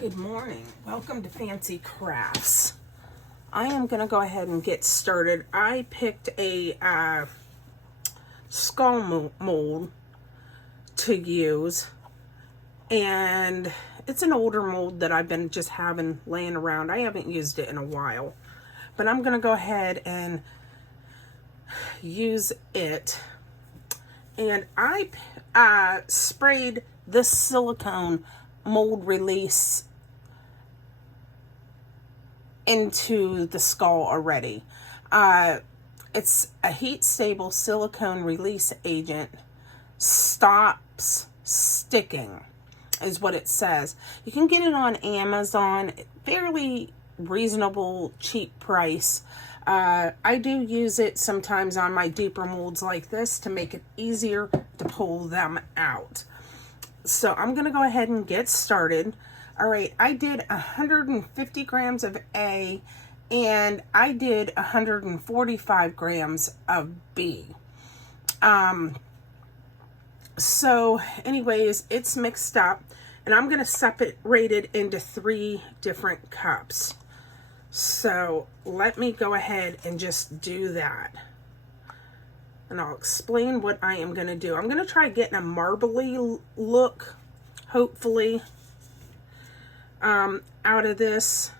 Good morning. Welcome to Fancy Crafts. I am going to go ahead and get started. I picked a skull mold to use, and it's an older mold that I've been just having laying around. I haven't used it in a while, but I'm going to go ahead and use it. And I sprayed this silicone mold release into the skull already. It's a heat stable silicone release agent, stops sticking is what it says. You can get it on Amazon, fairly reasonable, cheap price. I do use it sometimes on my deeper molds like this to make it easier to pull them out. So I'm going to go ahead and get started. All right, I did 150 grams of A and I did 145 grams of B. So anyways, it's mixed up and I'm going to separate it into 3 different cups. So let me go ahead and just do that. And I'll explain what I am going to do. I'm going to try getting a marbly look, hopefully, out of this.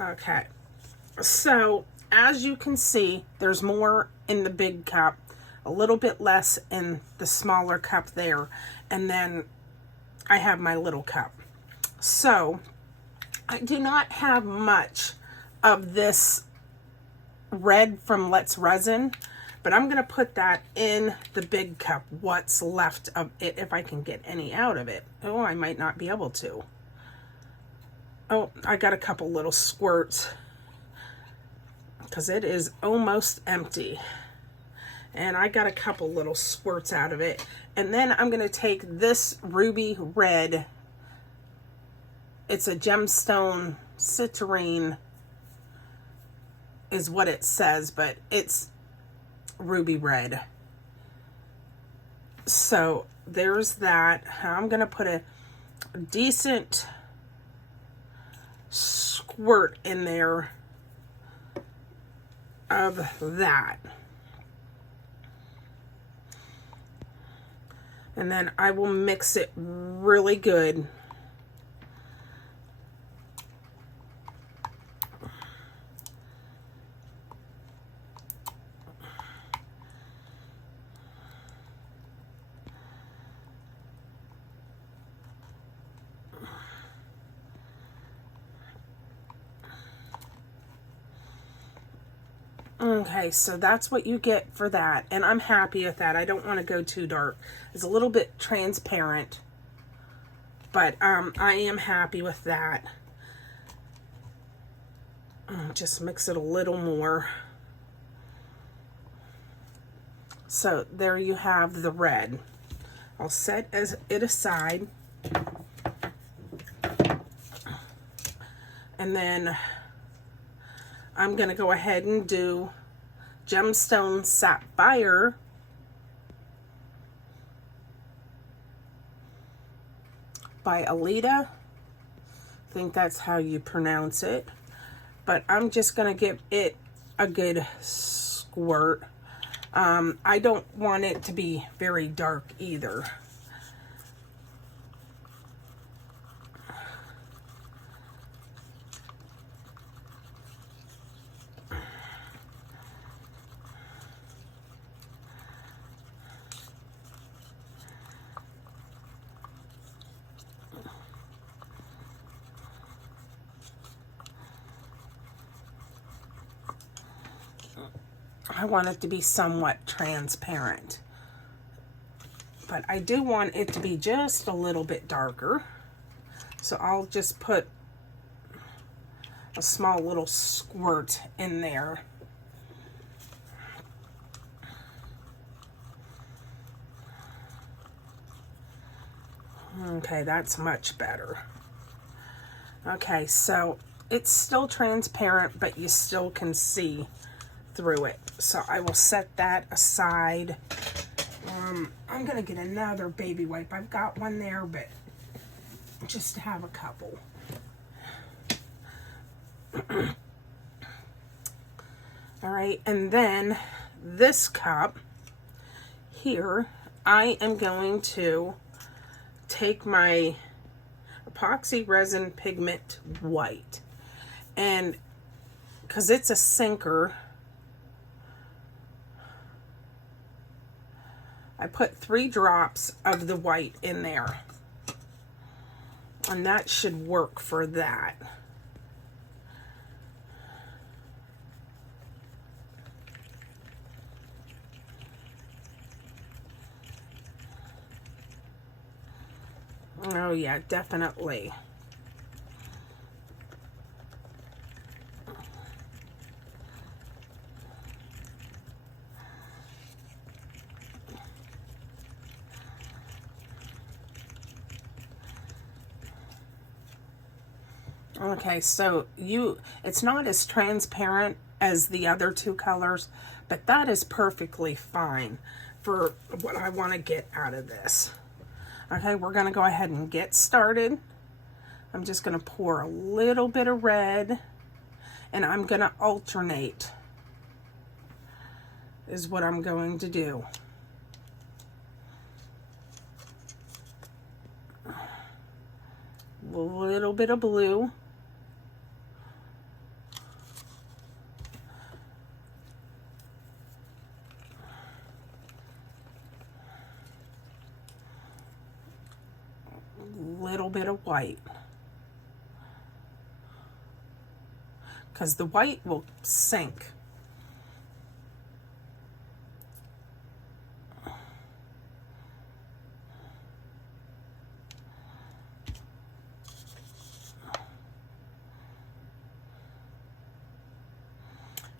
Okay, so as you can see, there's more in the big cup, a little bit less in the smaller cup there, and then I have my little cup. So I do not have much of this red from Let's Resin, but I'm going to put that in the big cup, what's left of it, if I can get any out of it. Oh, I might not be able to. Oh, I got a couple little squirts because it is almost empty. And I got a couple little squirts out of it. And then I'm going to take this ruby red. It's a gemstone citrine is what it says, but it's ruby red. So there's that. I'm going to put a decent squirt in there of that. And then I will mix it really good. Okay, so that's what you get for that, and I'm happy with that. I don't want to go too dark. It's a little bit transparent, but I am happy with that. Just mix it a little more. So there you have the red. I'll set it aside, and then I'm going to go ahead and do Gemstone Sapphire. By Alita. I think that's how you pronounce it. But I'm just going to give it a good squirt. I don't want it to be very dark either. I want it to be somewhat transparent, but I do want it to be just a little bit darker. So I'll just put a small little squirt in there. Okay, that's much better. Okay, so it's still transparent, but you still can see through it. So I will set that aside. I'm gonna get another baby wipe. I've got one there, but just to have a couple. All right, and then this cup here, I am going to take my epoxy resin pigment white, and because it's a sinker, I put 3 drops of the white in there, and that should work for that. Oh yeah, definitely. Okay, so it's not as transparent as the other 2 colors, but that is perfectly fine for what I want to get out of this. Okay, we're going to go ahead and get started. I'm just going to pour a little bit of red, and I'm going to alternate, is what I'm going to do. A little bit of blue. Little bit of white, because the white will sink.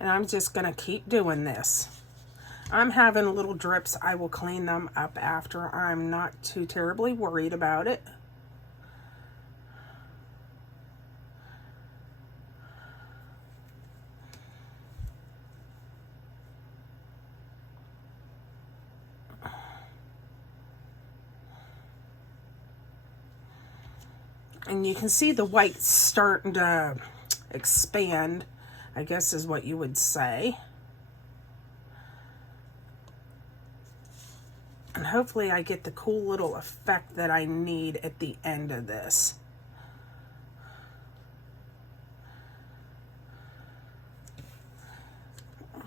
And I'm just going to keep doing this. I'm having little drips. I will clean them up after. I'm not too terribly worried about it. And you can see the white starting to expand, I guess is what you would say. And hopefully I get the cool little effect that I need at the end of this.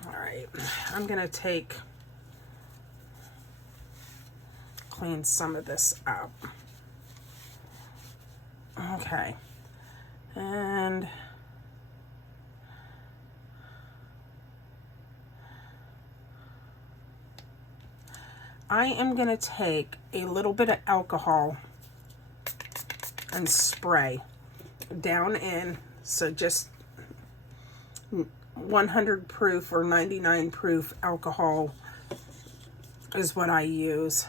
All right, I'm gonna clean some of this up. Okay, and I am going to take a little bit of alcohol and spray down in, so just 100 proof or 99 proof alcohol is what I use.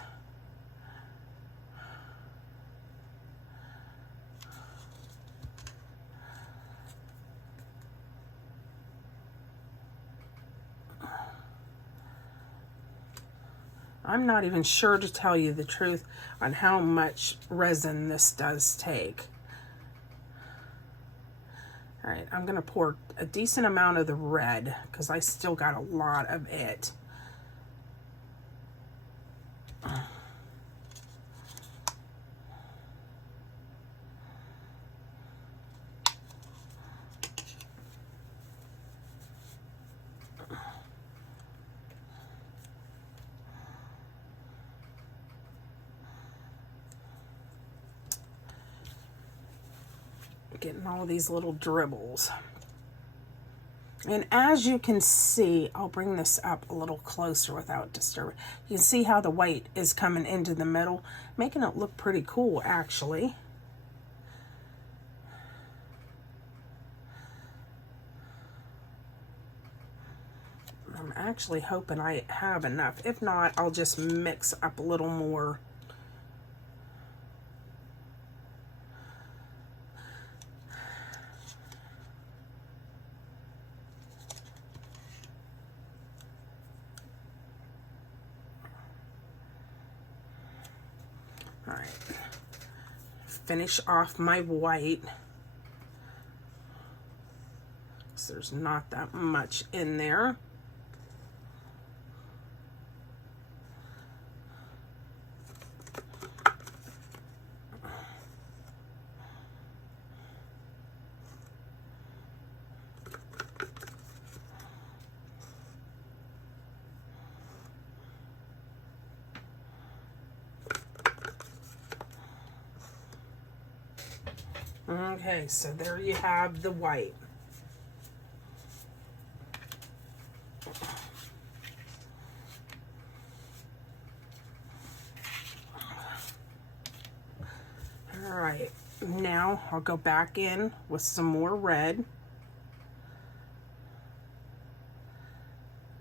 I'm not even sure, to tell you the truth, on how much resin this does take. All right, I'm gonna pour a decent amount of the red because I still got a lot of it. Getting all these little dribbles. And as you can see, I'll bring this up a little closer without disturbing. You can see how the white is coming into the middle, making it look pretty cool, actually. I'm actually hoping I have enough. If not, I'll just mix up a little more. finish off my white. So there's not that much in there. Okay, so there you have the white. All right, now I'll go back in with some more red.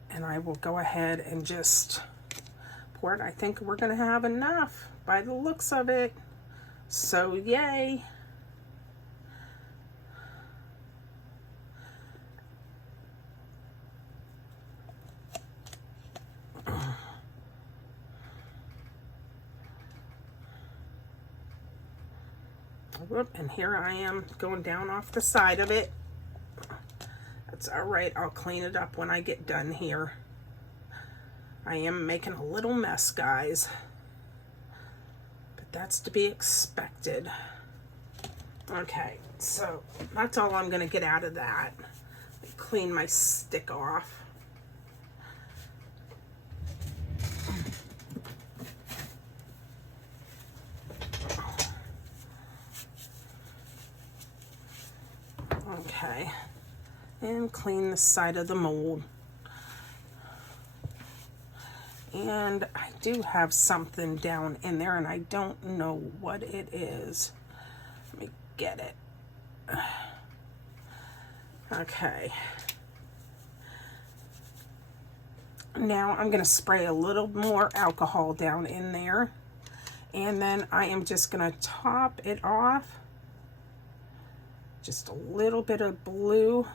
And I will go ahead and just pour it. I think we're gonna have enough by the looks of it. So yay. And here I am going down off the side of it. That's all right. I'll clean it up when I get done here. I am making a little mess, guys, but that's to be expected. Okay, so that's all I'm going to get out of that. Clean my stick off. Okay, and clean the side of the mold. And I do have something down in there, and I don't know what it is. Let me get it. Okay. Now I'm going to spray a little more alcohol down in there, and then I am just going to top it off. Just a little bit of blue.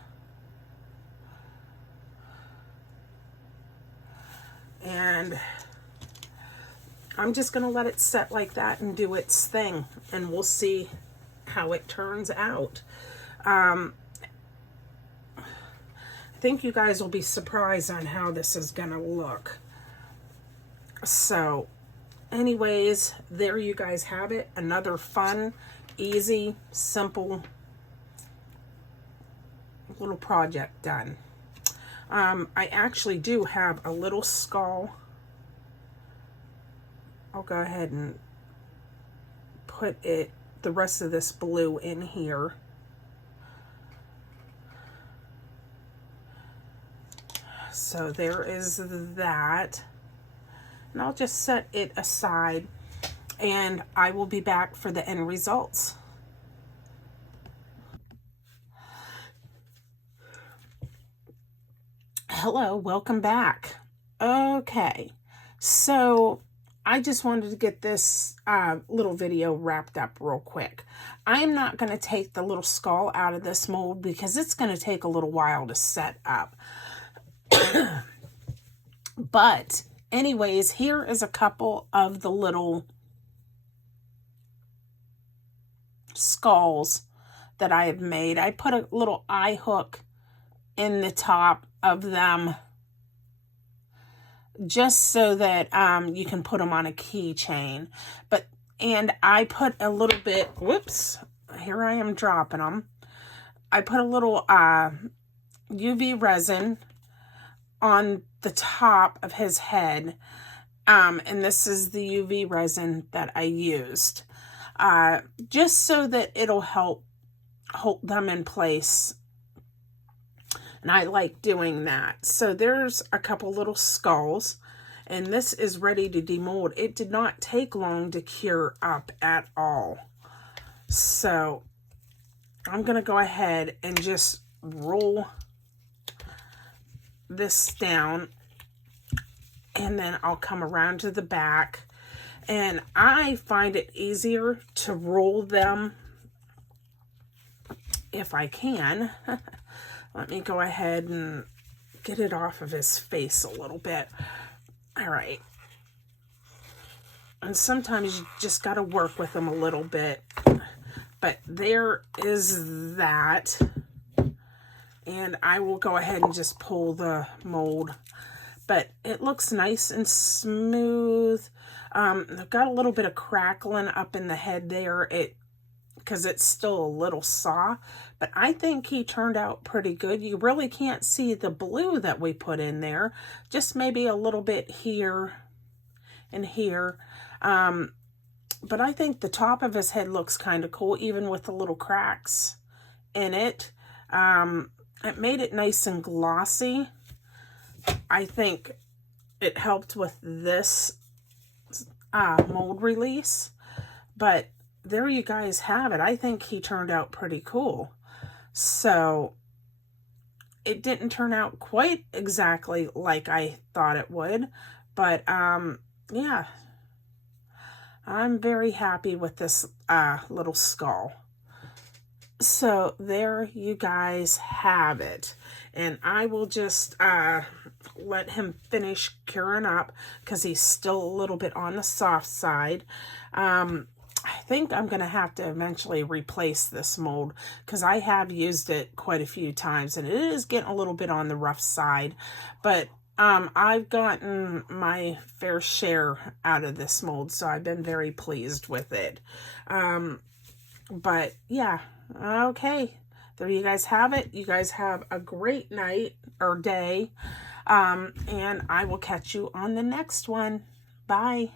And I'm just going to let it set like that and do its thing, and we'll see how it turns out. I think you guys will be surprised on how this is going to look. So anyways, there you guys have it. Another fun, easy, simple little project done. I actually do have a little skull. I'll go ahead and put the rest of this blue in here. So there is that. And I'll just set it aside, and I will be back for the end results. Hello, welcome back. Okay, so I just wanted to get this little video wrapped up real quick. I'm not going to take the little skull out of this mold because it's going to take a little while to set up. But anyways, here is a couple of the little skulls that I have made. I put a little eye hook in the top of them just so that you can put them on a keychain. And I put a little bit, whoops, here I am dropping them. I put a little UV resin on the top of his head, and this is the UV resin that I used, just so that it'll help hold them in place. And I like doing that. So there's a couple little skulls, and this is ready to demold. It did not take long to cure up at all. So I'm going to go ahead and just roll this down, and then I'll come around to the back. And I find it easier to roll them if I can. Let me go ahead and get it off of his face a little bit. All right. And sometimes you just got to work with them a little bit. But there is that. And I will go ahead and just pull the mold. But it looks nice and smooth. I've got a little bit of crackling up in the head there, because it's still a little soft. But I think he turned out pretty good. You really can't see the blue that we put in there. Just maybe a little bit here and here. But I think the top of his head looks kind of cool, even with the little cracks in it. It made it nice and glossy. I think it helped with this mold release. But there you guys have it. I think he turned out pretty cool. So it didn't turn out quite exactly like I thought it would. But yeah, I'm very happy with this little skull. So there you guys have it. And I will just let him finish curing up because he's still a little bit on the soft side. I think I'm going to have to eventually replace this mold because I have used it quite a few times and it is getting a little bit on the rough side. But I've gotten my fair share out of this mold, so I've been very pleased with it. But yeah, okay. There you guys have it. You guys have a great night or day. And I will catch you on the next one. Bye.